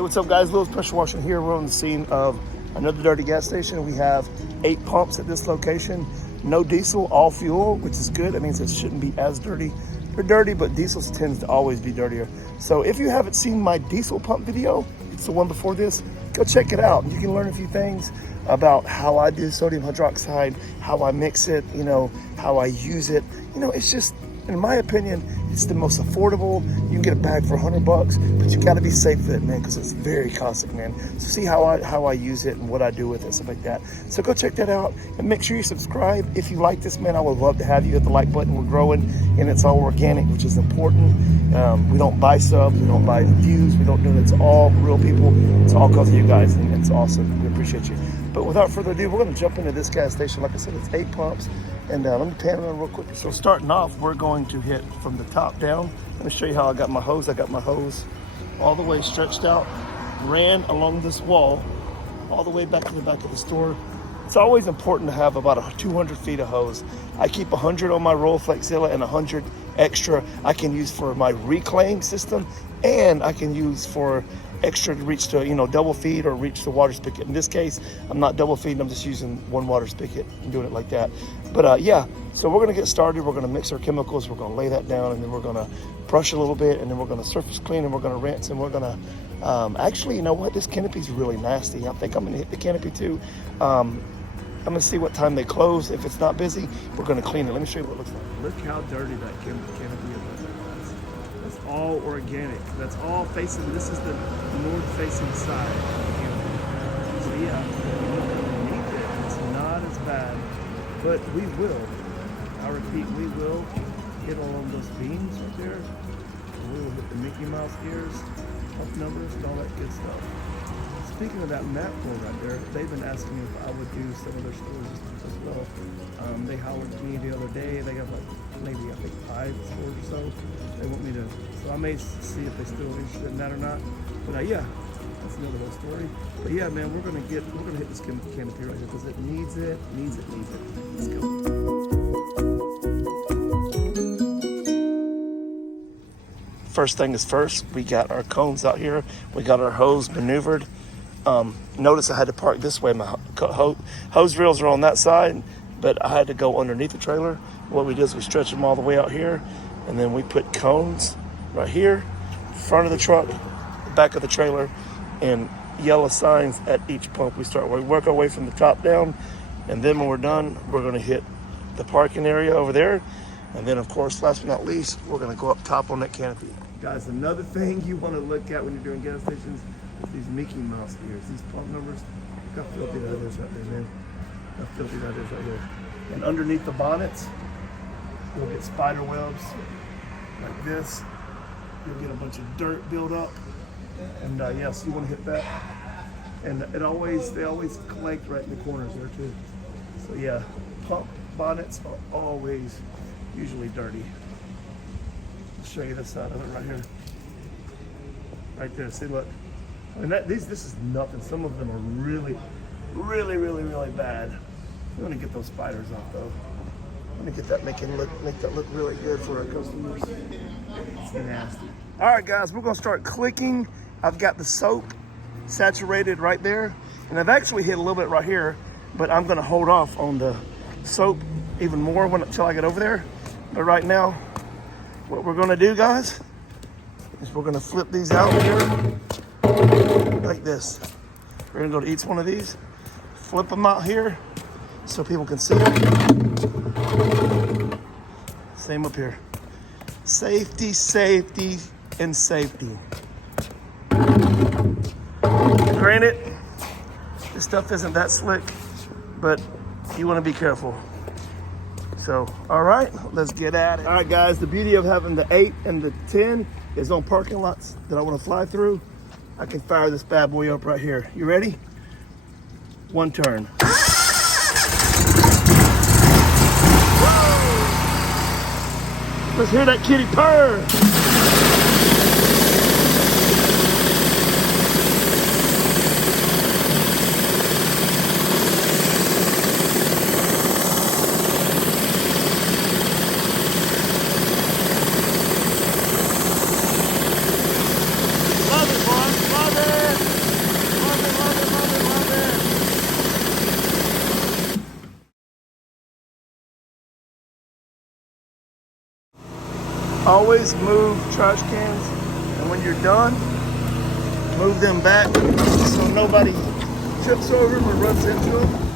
Hey, what's up guys? Little's Pressure Washing here. We're on the scene of another dirty gas station. We have 8 pumps at this location. No diesel, all fuel, which is good. That means it shouldn't be as dirty. They're dirty, but diesel tends to always be dirtier. So if you haven't seen my diesel pump video, it's the one before this, go check it out. You can learn a few things about how I do sodium hydroxide, how I mix it, you know, how I use it. You know, it's just, in my opinion, it's the most affordable. You can get a bag for $100, but you gotta be safe with it, man, because it's very caustic, man. So see how I use it and what I do with it, stuff like that. So go check that out and make sure you subscribe. If you like this, man, I would love to have you. Hit the like button. We're growing and it's all organic, which is important. We don't buy subs, we don't buy views, we don't do it. It's all real people. It's all because of you guys, and it's awesome. We appreciate you. But without further ado, we're gonna jump into this gas station. Like I said, it's 8 pumps. And let me pan around real quick. So starting off, we're going to hit from the top down. Let me show you how I got my hose. I got my hose all the way stretched out, ran along this wall, all the way back to the back of the store. It's always important to have about 200 feet of hose. I keep 100 on my roll Flexzilla and 100 extra I can use for my reclaim system, and I can use for extra to reach to, you know, double feed or reach the water spigot. In this case, I'm not double feeding, I'm just using one water spigot and doing it like that. But yeah, so we're gonna get started. We're gonna mix our chemicals, we're gonna lay that down, and then we're gonna brush a little bit, and then we're gonna surface clean, and we're gonna rinse, and we're gonna, actually, you know what, this Canopy's really nasty. I think I'm gonna hit the Canopy too. I'm gonna see what time they close. If it's not busy, we're gonna clean it. Let me show you what it looks like. Look how dirty that Canopy is. That's all organic. That's all facing, this is the north facing side of the Canopy. So yeah, it's not as bad, but we will, I repeat, we will hit along those beams right there. We will hit the Mickey Mouse ears, up numbers, and all that good stuff. Speaking of that map board right there, they've been asking me if I would do some of their stores as well. They hollered me the other day. They got like maybe I think 5 stores or so. They want me to, so I may see if they're still interested in that or not. But yeah, that's another whole story. But yeah, man, we're gonna hit this Canopy right here because it needs it. Let's go. First thing is first, we got our cones out here. We got our hose maneuvered. Notice I had to park this way. My hose reels are on that side, but I had to go underneath the trailer. What we did is we stretched them all the way out here, and then we put cones right here, front of the truck, the back of the trailer, and yellow signs at each pump. We work our way from the top down, and then when we're done, we're gonna hit the parking area over there. And then of course, last but not least, we're gonna go up top on that canopy. Guys, another thing you wanna look at when you're doing gas stations is these Mickey Mouse ears, these pump numbers. Look how filthy that is right there, man. How filthy that is right there. And underneath the bonnets, you'll get spider webs like this. You'll get a bunch of dirt build up. And yes, you wanna hit that. And they always collect right in the corners there too. So yeah, pump bonnets are always usually dirty. I'll show you this side of it right here. Right there, see, look. I mean, this is nothing. Some of them are really bad. I'm gonna get those spiders off though. I'm gonna get that, make that look really good for our customers. It's nasty. All right, guys, we're gonna start clicking. I've got the soap saturated right there, and I've actually hit a little bit right here, but I'm gonna hold off on the soap even more until I get over there. But right now, what we're gonna do, guys, is we're gonna flip these out here like this. We're gonna go to each one of these, flip them out here so people can see them. Same up here. Safety, safety, and safety. Granted, this stuff isn't that slick, but you wanna be careful. So, all right, let's get at it. All right, guys, the beauty of having the 8 and the 10 is on parking lots that I want to fly through. I can fire this bad boy up right here. You ready? One turn. Let's hear that kitty purr. Love it, boy. Love it. Always move trash cans, and when you're done, move them back so nobody trips over them or runs into them.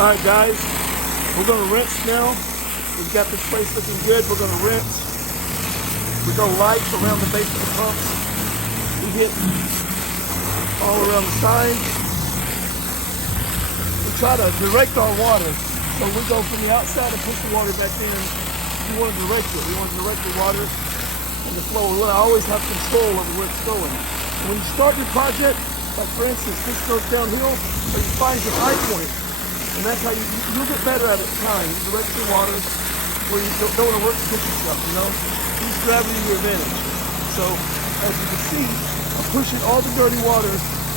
All right, guys, we're gonna rinse now. We've got this place looking good. We're gonna rinse. We go lights around the base of the pumps. We hit all around the side. We try to direct our water. So we go from the outside and push the water back in. We want to direct it. We want to direct the water and the flow. We want to always have control over where it's going. And when you start your project, like for instance, this goes downhill, but you find your high point. And that's how you'll get better at it in time. You direct your water where you don't want to work the kitchen stuff, you know? Use gravity to your advantage. So, as you can see, I'm pushing all the dirty water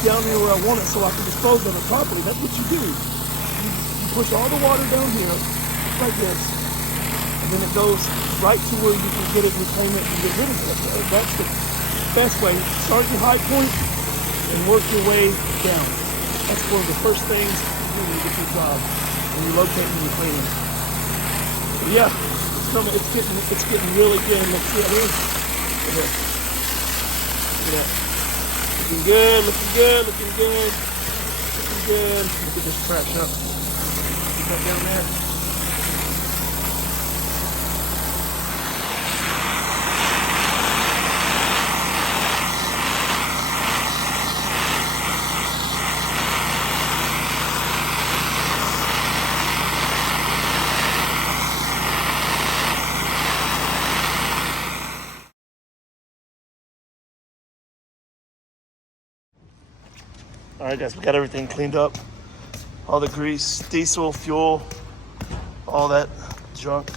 down here where I want it so I can dispose of it properly. That's what you do. You push all the water down here, like this, and then it goes right to where you can get it, reclaim it, and get rid of it. That's the best way. Start your high point and work your way down. That's one of the first things when you get your job, when you locate and you clean it. But yeah, it's getting really good. Let's see it here. Look at that. Looking good, looking good, looking good, looking good. Look at this trash up. Keep that down there. All right, guys, we got everything cleaned up. All the grease, diesel, fuel, all that junk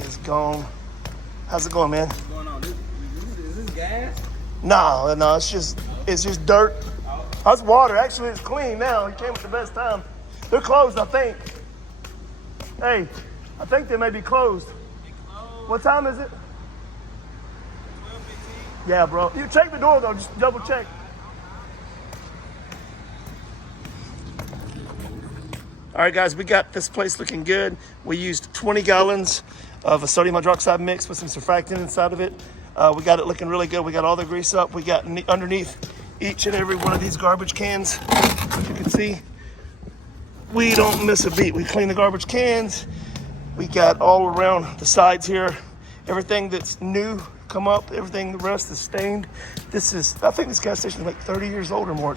is gone. How's it going, man? What's going on? Is this gas? No, it's just dirt. That's water. Actually, it's clean now. It came at the best time. They're closed, I think. Hey, I think they may be closed. What time is it? 12:15. Yeah, bro. You check the door, though. Just double check. All right, guys, we got this place looking good. We used 20 gallons of a sodium hydroxide mix with some surfactant inside of it. We got it looking really good. We got all the grease up. We got underneath each and every one of these garbage cans. As you can see, we don't miss a beat. We clean the garbage cans. We got all around the sides here. Everything that's new come up. Everything, the rest is stained. I think this gas station is like 30 years old or more.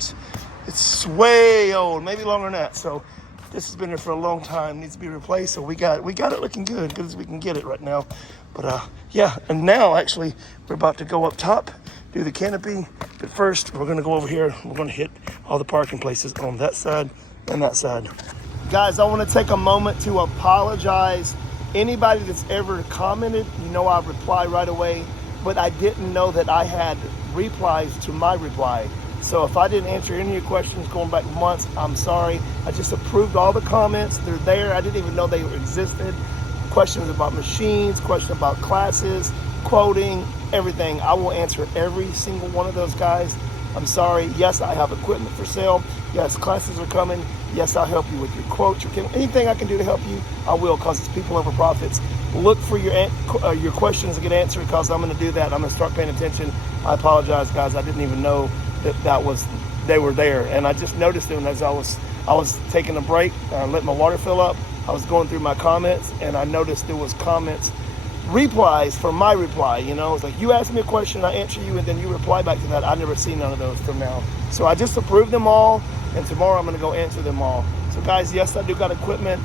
It's way old, maybe longer than that. So this has been there for a long time, needs to be replaced. So we got it looking good as we can get it right now. But yeah, and now actually we're about to go up top, do the canopy. But first we're gonna go over here. We're gonna hit all the parking places on that side and that side. Guys, I wanna take a moment to apologize. Anybody that's ever commented, you know I reply right away, but I didn't know that I had replies to my reply. So if I didn't answer any of your questions going back months, I'm sorry. I just approved all the comments. They're there. I didn't even know they existed. Questions about machines, questions about classes, quoting, everything. I will answer every single one of those, guys. I'm sorry. Yes, I have equipment for sale. Yes, classes are coming. Yes, I'll help you with your quotes. Anything I can do to help you, I will, because it's people over profits. Look for your questions to get answered, because I'm going to do that. I'm going to start paying attention. I apologize, guys. I didn't even know they were there, and I just noticed them as I was taking a break, letting my water fill up. I was going through my comments, and I noticed there was replies for my reply. You know, it's like you ask me a question, I answer you, and then you reply back to that. I've never seen none of those till now. So I just approved them all, and tomorrow I'm going to go answer them all. So guys, yes, I do got equipment.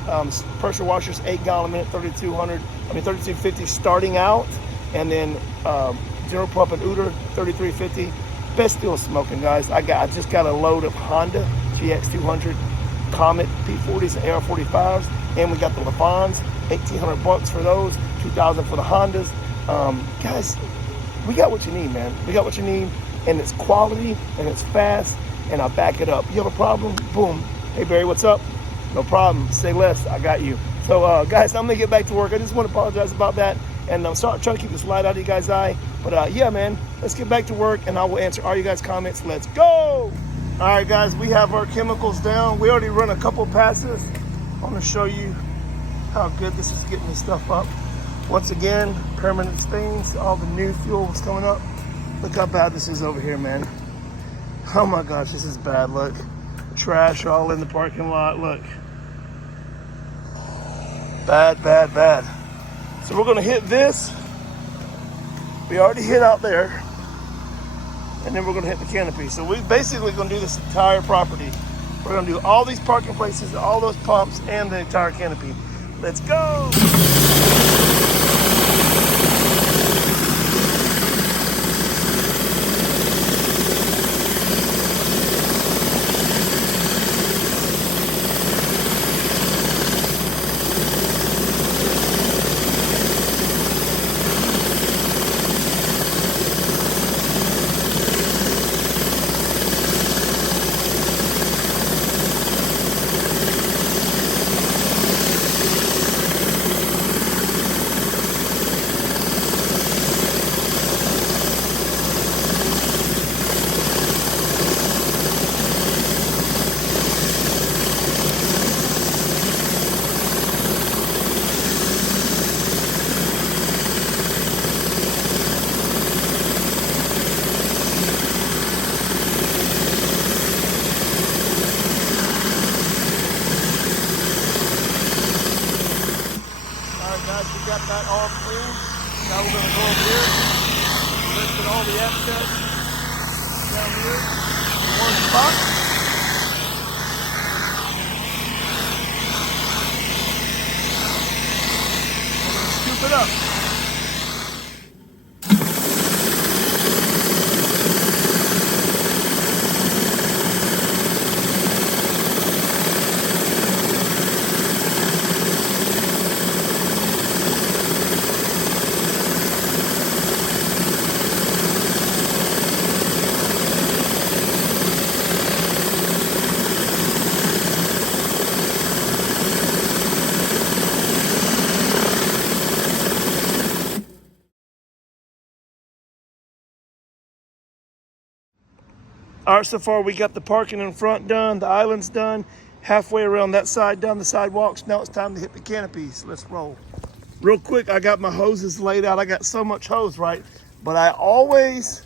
Pressure washers, 8 gallon a minute, 3250 starting out, and then general pump and Ooter, 3350. best fuel smoking, guys. I just got a load of Honda GX200 Comet P40s and AR45s, and we got the Le Mans, $1,800 for those, $2,000 for the Hondas. Guys, we got what you need, man. We got what you need, and it's quality, and it's fast, and I back it up. You have a problem? Boom. Hey, Barry, what's up? No problem. Say less. I got you. So, guys, I'm going to get back to work. I just want to apologize about that, and I'm trying to keep this light out of you guys' eye. But, yeah, man, let's get back to work, and I will answer all you guys' comments. Let's go! All right, guys, we have our chemicals down. We already run a couple passes. I want to show you how good this is getting this stuff up. Once again, permanent stains, all the new fuel was coming up. Look how bad this is over here, man. Oh my gosh, this is bad. Look, trash all in the parking lot. Look, bad, bad, bad. So we're gonna hit this. We already hit out there, and then we're gonna hit the canopy. So we basically gonna do this entire property. We're gonna do all these parking places, all those pumps, and the entire canopy. Let's go. We got that all clean. Now we're going to go over here, lifting all the excess down here in one spot. We're going to scoop it up. All right, so far we got the parking in front done, the island's done, halfway around that side done, the sidewalks. Now it's time to hit the canopies. Let's roll. Real quick, I got my hoses laid out. I got so much hose, right? But I always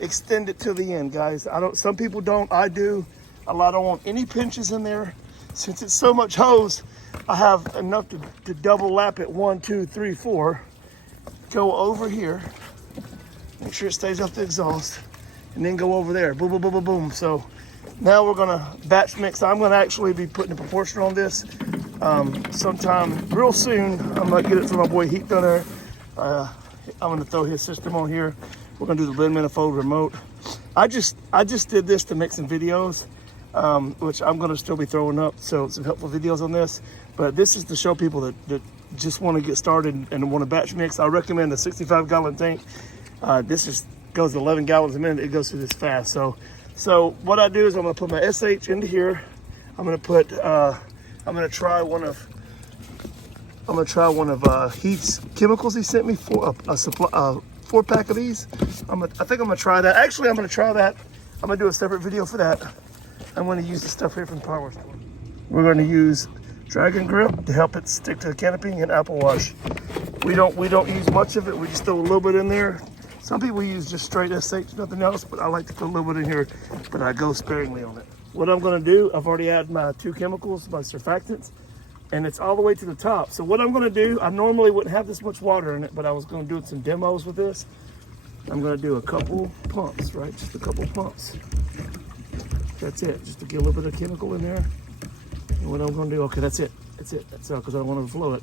extend it to the end, guys. Some people don't, I do. I don't want any pinches in there. Since it's so much hose, I have enough to double lap it 1, 2, 3, 4. Go over here, make sure it stays off the exhaust, and then go over there, boom, boom, boom, boom, boom. So now we're gonna batch mix. I'm gonna actually be putting a proportion on this sometime real soon. I'm gonna get it from my boy Heat Gunner. I'm gonna throw his system on here. We're gonna do the lid manifold remote. I just did this to make some videos, which I'm gonna still be throwing up. So some helpful videos on this. But this is to show people that just want to get started and want to batch mix. I recommend a 65-gallon tank. This goes 11 gallons a minute. It goes through this fast. So what I do is I'm gonna put my SH into here. I'm gonna try one of Heath's chemicals he sent me for a 4-pack of these. I think I'm gonna try that. Actually, I'm gonna try that. I'm gonna do a separate video for that. I'm gonna use the stuff here from the power store. We're gonna use Dragon Grip to help it stick to the canopy, and Apple Wash. We don't use much of it. We just throw a little bit in there. Some people use just straight SH, nothing else, but I like to put a little bit in here, but I go sparingly on it. What I'm gonna do, I've already added my 2 chemicals, my surfactants, and it's all the way to the top. So what I'm gonna do, I normally wouldn't have this much water in it, but I was gonna do some demos with this. I'm gonna do a couple pumps, right? Just a couple pumps. That's it, just to get a little bit of chemical in there. And what I'm gonna do, okay, that's it, that's all, because I don't wanna overflow it.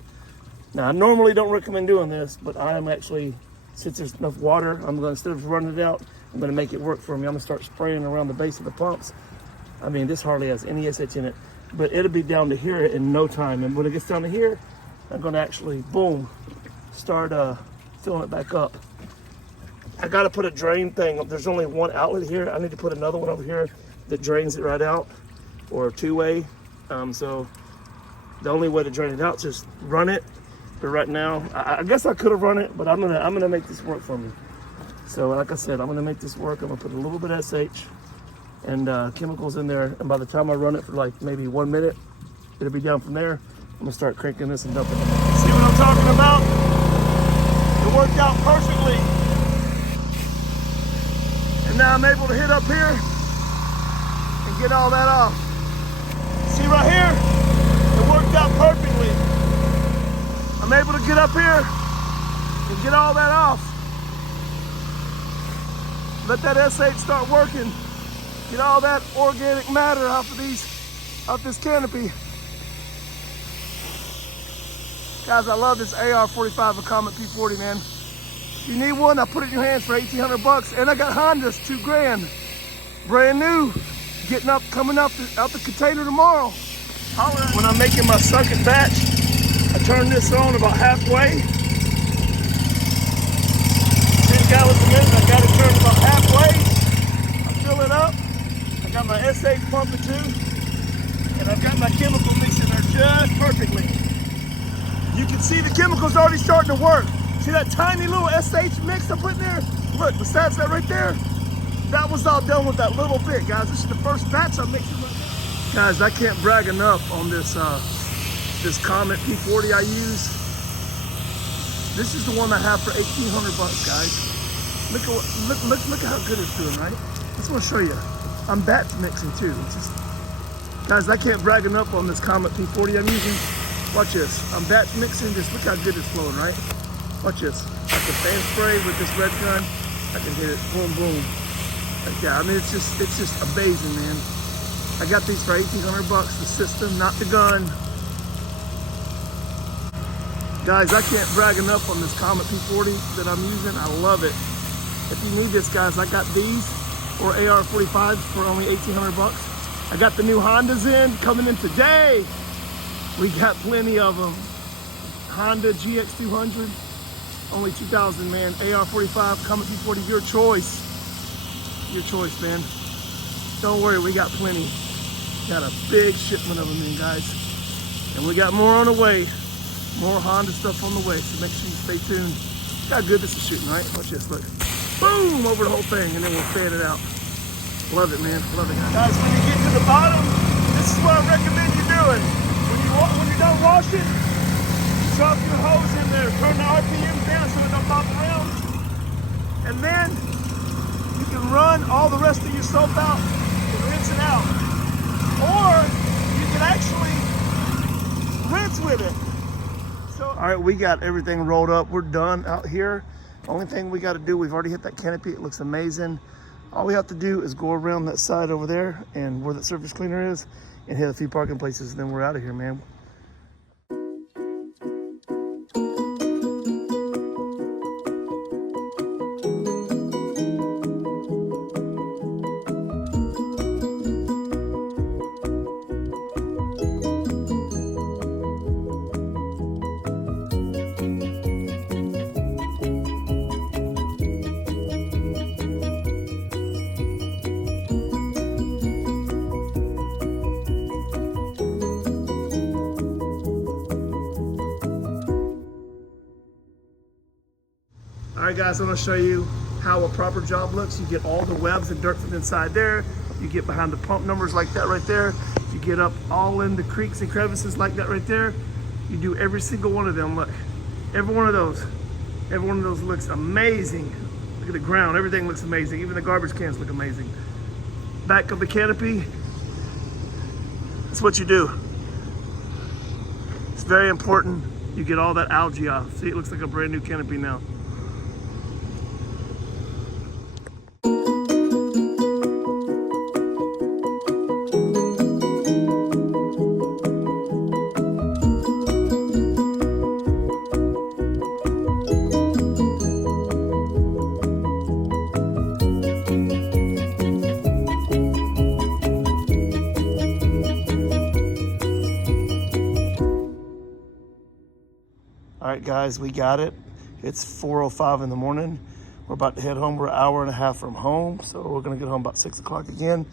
Now, I normally don't recommend doing this, but I am actually, since there's enough water, I'm gonna, instead of running it out, I'm gonna make it work for me. I'm gonna start spraying around the base of the pumps. I mean, this hardly has any SH in it, but it'll be down to here in no time. And when it gets down to here, I'm gonna actually, boom, start filling it back up. I gotta put a drain thing. There's only one outlet here. I need to put another one over here that drains it right out, or a two-way. So the only way to drain it out is just run it. But right now, I guess I could have run it, but I'm gonna make this work for me. So like I said, I'm gonna make this work. I'm gonna put a little bit of SH and chemicals in there. And by the time I run it for like maybe 1 minute, it'll be down from there. I'm gonna start cranking this and dumping it. See what I'm talking about? It worked out perfectly. And now I'm able to hit up here and get all that off. See right here? It worked out perfectly. I'm able to get up here and get all that off. Let that SH start working. Get all that organic matter off this canopy. Guys, I love this AR-45 of Comet P40, man. If you need one, I'll put it in your hands for 1,800 bucks. And I got Hondas, $2 grand. Brand new. Coming out the container tomorrow. When I'm making my second batch, I turn this on about halfway. 10 gallons a minute, I got it turned about halfway. I fill it up. I got my SH pumping too. And I've got my chemical mix in there just perfectly. You can see the chemicals already starting to work. See that tiny little SH mix I put in there? Look, besides that right there, that was all done with that little bit, guys. This is the first batch I'm mixing with. Guys, I can't brag enough on this this Comet P40 I use. This is the one I have for 1,800 bucks, guys. Look at how good it's doing, right? I just want to show you. I'm batch mixing too. Guys, I can't brag enough on this Comet P40 I'm using. Watch this. I'm batch mixing. Just look how good it's flowing, right? Watch this. I can fan spray with this red gun. I can hit it, boom, boom. Yeah, I mean, it's just amazing, man. I got these for 1,800 bucks, the system, not the gun. Guys, I can't brag enough on this Comet P40 that I'm using. I love it. If you need this, guys, I got these or AR-45s for only 1,800 bucks. I got the new Hondas coming in today. We got plenty of them. Honda GX200, only 2,000, man. AR-45, Comet P40, your choice. Your choice, man. Don't worry, we got plenty. Got a big shipment of them in, guys. And we got more on the way. More Honda stuff on the way, so make sure you stay tuned. Look how good this is shooting, right? Watch this, look. Boom, over the whole thing, and then we'll fan it out. Love it, man, love it. Guys, when you get to the bottom, this is what I recommend you doing. When you're done washing, drop your hose in there, turn the RPM down so it don't pop around. And then you can run all the rest of your soap out and rinse it out. Or you can actually rinse with it. So, all right, we got everything rolled up. We're done out here. Only thing we got to do, we've already hit that canopy. It looks amazing. All we have to do is go around that side over there and where that surface cleaner is and hit a few parking places, and then we're out of here, man. All right, guys, I'm gonna show you how a proper job looks. You get all the webs and dirt from inside there. You get behind the pump numbers like that right there. You get up all in the creeks and crevices like that right there. You do every single one of them. Look, every one of those looks amazing. Look at the ground, everything looks amazing. Even the garbage cans look amazing. Back of the canopy, that's what you do. It's very important. You get all that algae off. See, it looks like a brand new canopy now. All right, guys, we got it. It's 4:05 in the morning. We're about to head home. We're an hour and a half from home, so we're gonna get home about 6 o'clock again.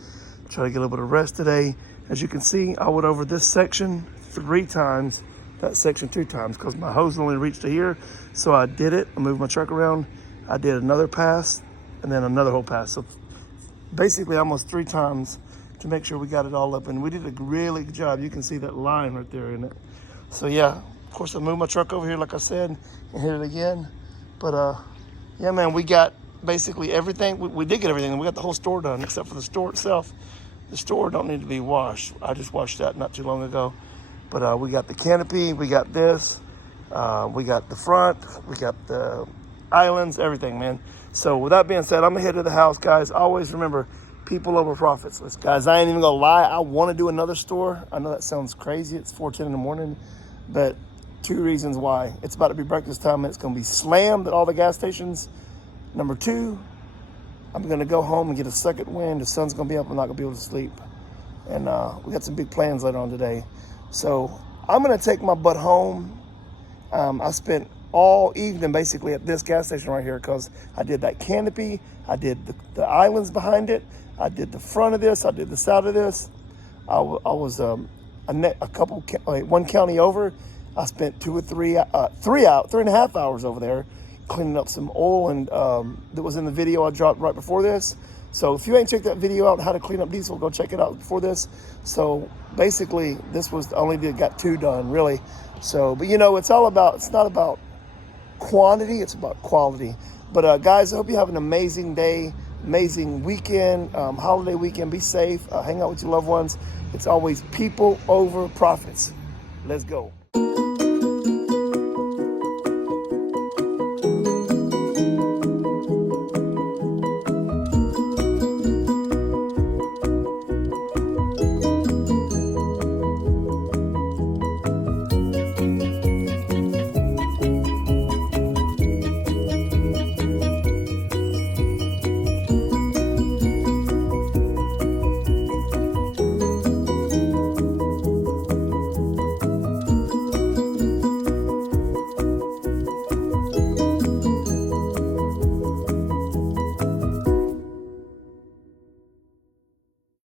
Try to get a little bit of rest today. As you can see, I went over this section 3 times, that section 2 times, because my hose only reached to here. So I did it. I moved my truck around. I did another pass and then another whole pass. So basically almost 3 times to make sure we got it all up. And we did a really good job. You can see that line right there in it. So yeah, of course I moved my truck over here, like I said, and hit it again. But yeah, man, we got basically everything. We did get everything. We got the whole store done except for the store itself. The store don't need to be washed. I just washed that not too long ago. But we got the canopy, we got this, we got the front, we got the islands, everything, man. So with that being said, I'm gonna head to the house, guys. Always remember, people over profits. Listen, guys, I ain't even gonna lie. I want to do another store. I know that sounds crazy. It's 4:10 in the morning, but 2 reasons why. It's about to be breakfast time and it's gonna be slammed at all the gas stations. Number 2, I'm gonna go home and get a second wind. The sun's gonna be up. I'm not gonna be able to sleep. And we got some big plans later on today. So I'm gonna take my butt home. I spent all evening basically at this gas station right here because I did that canopy. I did the islands behind it. I did the front of this. I did the side of this. I was one county over. I spent 2 or 3, 3.5 hours over there cleaning up some oil and that was in the video I dropped right before this. So if you ain't checked that video out, how to clean up diesel, go check it out before this. So basically this was got 2 done really. So, but you know, it's not about quantity, it's about quality. But guys, I hope you have an amazing day, amazing weekend, holiday weekend. Be safe, hang out with your loved ones. It's always people over profits. Let's go.